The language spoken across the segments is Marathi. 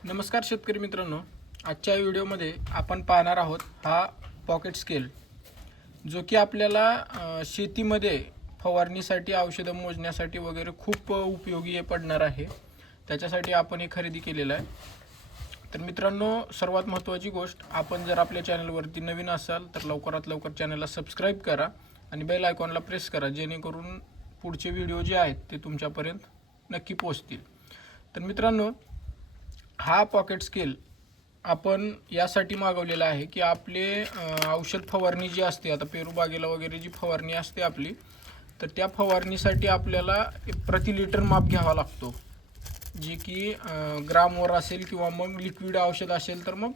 नमस्कार शेतकरी मित्रांनो, आजच्या व्हिडिओमध्ये आपण पाहणार आहोत हा पॉकेट स्केल, जो की आपल्याला शेतीमध्ये फवारणीसाठी, औषधं मोजण्यासाठी वगैरे खूप उपयोगी पडणार आहे. त्याच्यासाठी आपण हे खरेदी केलेलं आहे. तर मित्रांनो, सर्वात महत्त्वाची गोष्ट, आपण जर आपल्या चॅनलवरती नवीन असाल तर लवकरात लवकर चॅनलला सबस्क्राईब करा आणि बेल आयकॉनला प्रेस करा, जेणेकरून पुढचे व्हिडिओ जे आहेत ते तुमच्यापर्यंत नक्की पोहोचतील. तर मित्रांनो, हा पॉकेट स्केल आपण यासाठी मागवलेला आहे की आपले औषध फवारणी जी असते, आता पेरू बागेला वगैरे जी फवारणी असते आपली, तर त्या फवारणीसाठी आपल्याला प्रति लिटर माप घ्यावा लागतो, जे की ग्रामवर असेल किंवा मग लिक्विड औषध असेल तर मग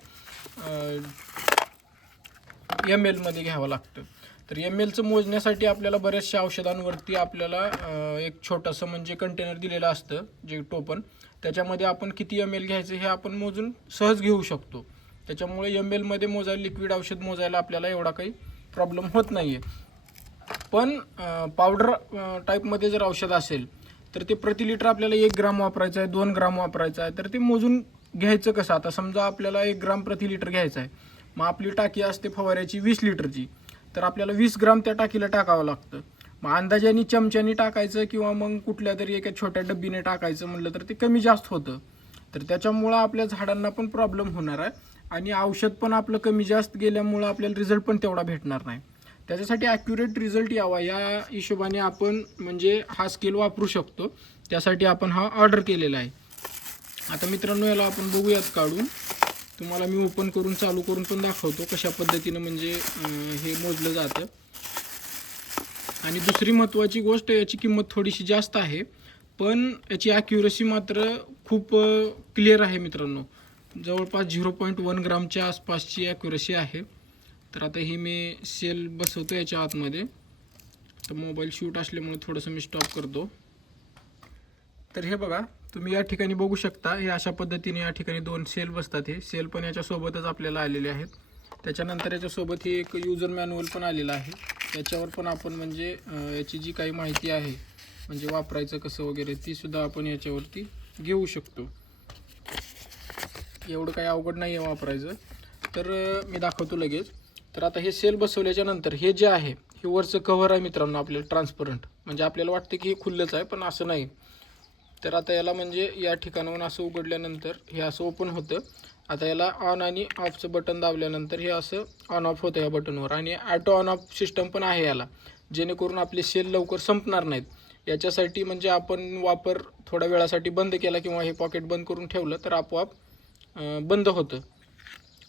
ml घ्यावं लागतं. तर mlचं मोजण्यासाठी आपल्याला बऱ्याचशा औषधांवरती आपल्याला एक छोटंसं म्हणजे कंटेनर दिलेलं असतं, जे टोपण, त्याच्यामध्ये आपण किती ml घ्यायचं हे आपण मोजून सहज घेऊ शकतो. त्याच्यामुळे ml मोजायला, लिक्विड औषध मोजायला आपल्याला एवढा काही प्रॉब्लेम होत नाही आहे. पण पावडर टाईपमध्ये जर औषध असेल तर ते प्रति लिटर आपल्याला 1 ग्राम वापरायचं आहे, 2 ग्राम वापरायचं आहे. तर ते मोजून घ्यायचं कसं? आता समजा आपल्याला 1 ग्राम प्रति लिटर घ्यायचं आहे, मग आपली टाकी असते फवाऱ्याची 20 लिटरची, तर आपल्याला 20 ग्राम त्या टाकीला टाकावं लागतं. मग अंदाजाने चमच्याने टाकायचं किंवा मग कुठल्या तरी एका छोट्या डब्बीने टाकायचं म्हटलं तर ते कमी जास्त होतं. तर त्याच्यामुळं आपल्या झाडांना पण प्रॉब्लेम होणार आहे आणि औषध पण आपलं कमी जास्त गेल्यामुळं आपल्याला रिझल्ट पण तेवढा भेटणार नाही. त्याच्यासाठी ॲक्युरेट रिझल्ट यावा या हिशोबाने आपण म्हणजे हा स्केल वापरू शकतो. त्यासाठी आपण हा ऑर्डर केलेला आहे. आता मित्रांनो, याला आपण बघूयात काढून. तुम्हाला मी ओपन करून चालू करून पण दाखवतो कशा पद्धतीनं म्हणजे हे मोजलं जातं. आणि दुसरी महत्त्वाची गोष्ट, याची किंमत थोडीशी जास्त आहे, पण याची ॲक्युरसी मात्र खूप क्लिअर आहे मित्रांनो. जवळपास 0.1 ग्रामच्या आसपासची ॲक्युरसी आहे. तर आता ही मी सेल बसवतो याच्या आतमध्ये. तर मोबाईल शूट असल्यामुळे थोडंसं मी स्टॉप करतो. तर हे बघा, तुम्ही या ठिकाणी बघू शकता, हे अशा पद्धतीने या ठिकाणी 2 सेल बसतात. हे सेल पण याच्यासोबतच आपल्याला आलेले आहेत. त्याच्यानंतर याच्यासोबत ही एक युजर मॅन्युअल पण आलेलं आहे. त्याच्यावर पण आपण म्हणजे याची जी काही माहिती आहे, म्हणजे वापरायचं कसं वगैरे, ती सुद्धा आपण याच्यावरती घेऊ शकतो. एवढं काही अवघड नाही आहे वापरायचं. तर मी दाखवतो लगेच. तर आता हे सेल बसवल्याच्या नंतर हे जे आहे, हे वरचं कव्हर आहे मित्रांनो आपल्याला ट्रान्सपरंट, म्हणजे आपल्याला वाटतं की हे खुल्लंच आहे, पण असं नाही. तर आता याला म्हणजे या ठिकाणाहून असं उघडल्यानंतर हे असं ओपन होतं. आता याला ऑन आणि ऑफचं बटन दाबल्यानंतर हे असं ऑन ऑफ होतं या बटनवर, आणि ॲटो ऑन ऑफ सिस्टम पण आहे याला, जेणेकरून आपले सेल लवकर संपणार नाहीत. याच्यासाठी म्हणजे आपण वापर थोड्या वेळासाठी बंद केला किंवा हे पॉकेट बंद करून ठेवलं तर आपोआप बंद होतं.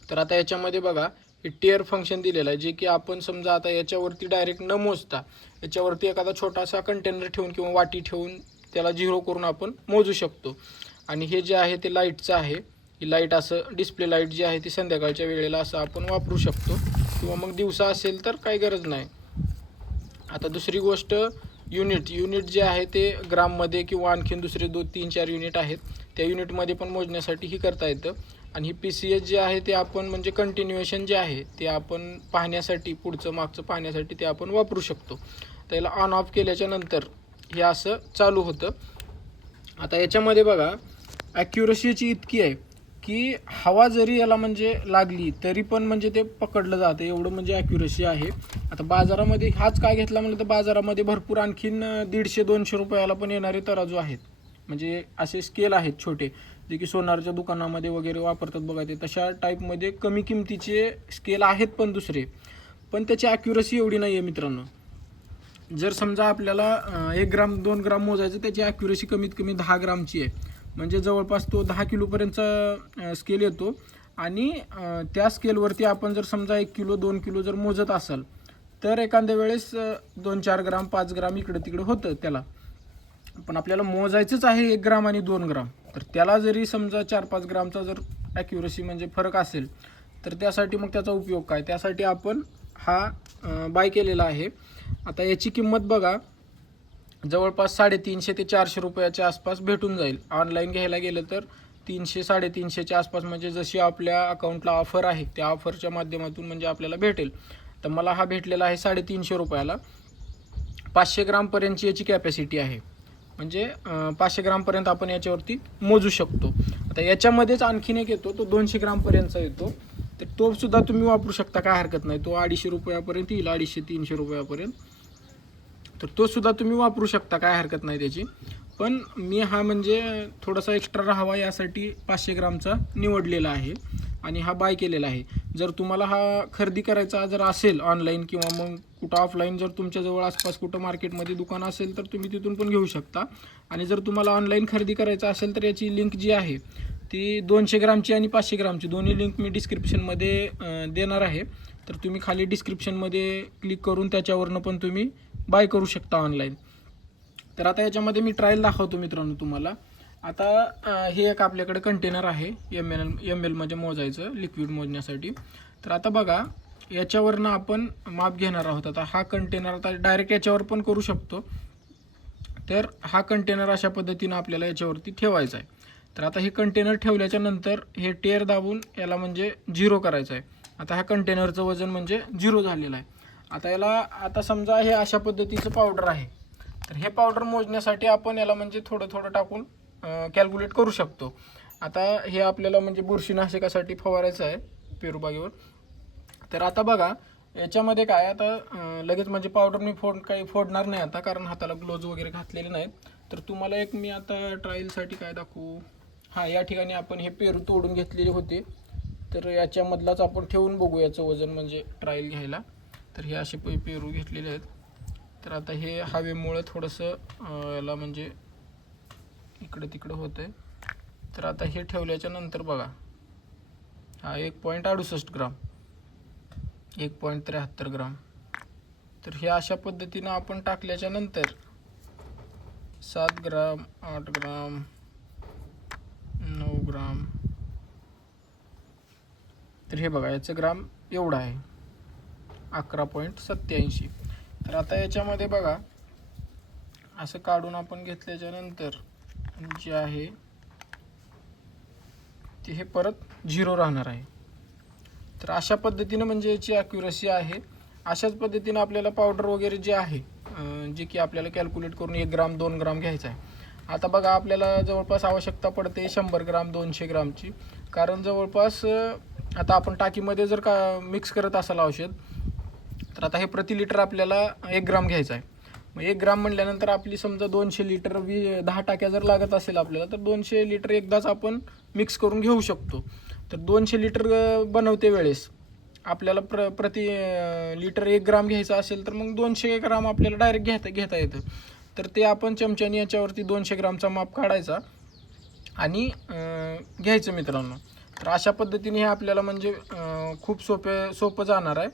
तर आता याच्यामध्ये बघा, हे टिअर फंक्शन दिलेलं आहे, जे की आपण समजा आता याच्यावरती डायरेक्ट न मोजता याच्यावरती एखादा छोटासा कंटेनर ठेवून किंवा वाटी ठेवून त्याला 0 करून आपण मोजू शकतो. आणि हे जे आहे ते लाईटचं आहे. ही लाईट असं डिस्प्ले लाईट जी आहे ती संध्याकाळच्या वेळेला असं आपण वापरू शकतो, किंवा मग दिवसा असेल तर काही गरज नाही. आता दुसरी गोष्ट, युनिट जे आहे ते ग्राममध्ये किंवा आणखीन दुसरे 2-3-4 युनिट आहेत, त्या युनिटमध्ये पण मोजण्यासाठी ही करता येतं. आणि ही PCS जे आहे ते आपण म्हणजे कंटिन्युएशन जे आहे ते आपण पाहण्यासाठी, पुढचं मागचं पाहण्यासाठी ते आपण वापरू शकतो. त्याला ऑन ऑफ केल्याच्या नंतर हे असं चालू होतं. आता याच्यामध्ये बघा, ॲक्युरसीची इतकी आहे की हवा जरी याला म्हणजे लागली तरी पण म्हणजे ते पकडलं जातं, एवढं म्हणजे ॲक्युरसी आहे. आता बाजारामध्ये हाच काय घेतला म्हणलं तर बाजारामध्ये भरपूर आणखीन 150-200 रुपयाला पण येणारे तराजू आहेत, म्हणजे असे स्केल आहेत छोटे, जे की सोनारच्या दुकानामध्ये वगैरे वापरतात बघा. ते तशा टाईपमध्ये कमी किमतीचे स्केल आहेत पण दुसरे, पण त्याची ॲक्युरसी एवढी नाही आहे मित्रांनो. जर समजा आपल्याला 1 ग्राम 2 ग्राम मोजायचं, त्याची ॲक्युरसी कमीत कमी 10 ग्रामची आहे, म्हणजे जवळपास तो 10 किलोपर्यंतचा स्केल येतो. आणि त्या स्केलवरती आपण जर समजा 1 किलो 2 किलो जर मोजत असाल तर एखाद्या वेळेस 2-4 ग्राम 5 ग्राम इकडं तिकडं होतं त्याला. पण आपल्याला मोजायचंच आहे 1 ग्राम आणि 2 ग्राम, तर त्याला जरी समजा 4-5 ग्रामचा जर ॲक्युरसी म्हणजे फरक असेल तर त्यासाठी मग त्याचा उपयोग काय, त्यासाठी आपण हा बाय केलेला आहे. आता याची किंमत बघा, जवळपास 350 ते 400 रुपयाच्या आसपास भेटून जाईल. ऑनलाईन घ्यायला गेलं तर 300-350च्या आसपास, म्हणजे जशी आपल्या अकाउंटला ऑफर आहे त्या ऑफरच्या माध्यमातून म्हणजे आपल्याला भेटेल. तर मला हा भेटलेला आहे 350 रुपयाला. 500 ग्रामपर्यंतची याची कॅपॅसिटी आहे. म्हणजे 500 ग्रामपर्यंत आपण याच्यावरती मोजू शकतो. आता याच्यामध्येच आणखीन एक येतो, तो 200 ग्रामपर्यंतचा येतो. तर तो सुद्धा तुम्ही वापरू शकता, काय हरकत नाही. तो 250 रुपयापर्यंत येईल, 250-300 रुपयापर्यंत. तर तो सुद्धा तुम्ही वापरू शकता, काय हरकत नाही त्याची. पण मी हा म्हणजे थोडासा एक्स्ट्रा राहावा यासाठी 500 ग्रामचा निवडलेला आहे आणि हा बाय केलेला आहे. जर तुम्हाला हा खरेदी करायचा जर असेल ऑनलाईन किंवा मग कुठं ऑफलाईन, जर तुमच्याजवळ आसपास कुठं मार्केटमध्ये दुकान असेल तर तुम्ही तिथून पण घेऊ शकता. आणि जर तुम्हाला ऑनलाईन खरेदी करायचं असेल तर याची लिंक जी आहे ती 200 ग्रामची आणि 500 ग्रामची दोन्ही लिंक मी डिस्क्रिप्शनमध्ये देणार आहे. तर तुम्ही खाली डिस्क्रिप्शनमध्ये क्लिक करून त्याच्यावरनं पण तुम्ही बाय करू शकता ऑनलाईन. तर आता याच्यामध्ये मी ट्रायल दाखवतो मित्रांनो तुम्हाला. आता हे एक आपल्याकडे कंटेनर आहे एम एलमध्ये मोजायचं, लिक्विड मोजण्यासाठी. तर आता बघा, याच्यावरनं आपण माप घेणार आहोत. आता हा कंटेनर आता डायरेक्ट याच्यावर पण करू शकतो. तर हा कंटेनर अशा पद्धतीनं आपल्याला याच्यावरती ठेवायचा आहे. तर आता हे कंटेनर ठेवल्याच्या नंतर हे टेर दाबून याला म्हणजे 0 करायचं आहे. आता ह्या कंटेनरचं वजन म्हणजे 0 झालेलं आहे. आता याला, आता समजा हे अशा पद्धतीचं पावडर आहे, तर हे पावडर मोजण्यासाठी आपण याला म्हणजे थोडं थोडं टाकून कॅल्क्युलेट करू शकतो. आता हे आपल्याला म्हणजे बुरशीनाशकासाठी फवारायचं आहे पेरूबागेवर. तर आता बघा याच्यामध्ये काय, आता लगेच म्हणजे पावडर मी काही फोडणार नाही आता, कारण हाताला ग्लोव्ज वगैरे घातलेले नाहीत. तर तुम्हाला एक मी आता ट्रायलसाठी काय दाखवू. हां, या ठिकाणी आपण हे पेरू तोडून घेतलेले होते, तर याच्यामधलाच आपण ठेवून बघू याचं वजन म्हणजे ट्रायल घ्यायला. तर हे असे पेरू घेतलेले आहेत. तर आता हे हवेमुळे थोडंसं याला म्हणजे इकडं तिकडं होतं आहे. तर आता हे ठेवल्याच्या नंतर बघा, हा 1.68 ग्राम, 1.73 ग्राम. तर हे अशा पद्धतीनं आपण टाकल्याच्या नंतर 7 ग्राम, 8 ग्राम, 9 ग्राम. तर हे बघा याचं ग्राम एवढं आहे, 11.87. तर आता याच्यामध्ये बघा असं काढून आपण घेतल्याच्या नंतर जे आहे ते हे परत 0 राहणार आहे. तर अशा पद्धतीनं म्हणजे याची ॲक्युरसी आहे. अशाच पद्धतीनं आपल्याला पावडर वगैरे जे आहे जे की आपल्याला कॅल्क्युलेट करून 1 ग्राम 2 ग्राम घ्यायचं आहे. आता बघा आपल्याला जवळपास आवश्यकता पडते 100 ग्राम 200 ग्रामची, कारण जवळपास आता आपण टाकीमध्ये जर का मिक्स करत असाल औषध, तर आता हे प्रति लिटर आपल्याला 1 ग्राम घ्यायचं आहे. मग 1 ग्राम म्हटल्यानंतर आपली समजा 200 लिटर 10 टाक्या जर लागत असेल आपल्याला, तर 200 लिटर एकदाच आपण मिक्स करून घेऊ शकतो. तर 200 लिटर बनवते वेळेस आपल्याला प्रति लिटर 1 ग्राम घ्यायचं असेल, तर मग 200 ग्राम आपल्याला डायरेक्ट घेता येतं. तर ते आपण चमच्याने याच्यावरती 200 ग्रामचा माप काढायचा आणि घ्यायचं मित्रांनो. तर अशा पद्धतीने हे आपल्याला म्हणजे खूप सोपं जाणार आहे.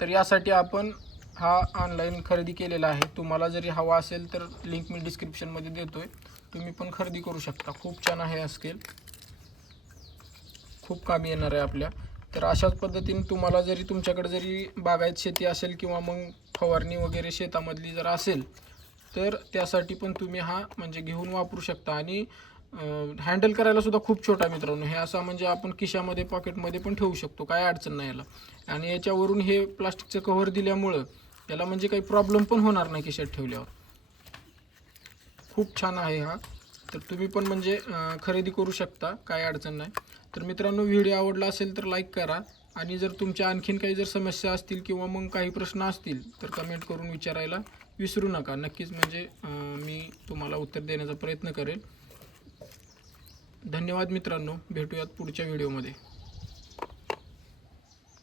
तर यासाठी आपण हा ऑनलाईन खरेदी केलेला आहे. तुम्हाला जरी हवा असेल तर लिंक मी डिस्क्रिप्शनमध्ये देतो आहे, तुम्ही पण खरेदी करू शकता. खूप छान आहे हा स्केल, खूप कामी येणार आहे आपल्या. तर अशाच पद्धतीने तुम्हाला जरी तुमच्याकडे जरी बागायत शेती असेल किंवा मग फवारणी वगैरे शेतामधली जर असेल, तर त्यासाठी पण तुम्ही हा म्हणजे घेऊन वापरू शकता. आणि हँडल करायला सुद्धा खूप छोटा मित्रांनो. हे असं म्हणजे आपण खिशामध्ये पॉकेटमध्ये पण ठेवू शकतो, काय अडचण नाही याला. आणि याच्यावरून हे प्लास्टिकचं कव्हर दिल्यामुळं याला म्हणजे काही प्रॉब्लेम पण होणार नाही खिशात ठेवल्यावर. खूप छान आहे हा. तर तुम्ही पण म्हणजे खरेदी करू शकता, काय अडचण नाही. तर मित्रांनो, व्हिडिओ आवडला असेल तर लाईक करा. आणि जर तुमच्या आणखीन काही जर समस्या असतील किंवा मग काही प्रश्न असतील तर कमेंट करून विचारायला विसरू नका. नक्कीच म्हणजे मी तुम्हाला उत्तर देण्याचा प्रयत्न करेल. धन्यवाद मित्रांनो, भेटूयात पुढच्या व्हिडिओमध्ये.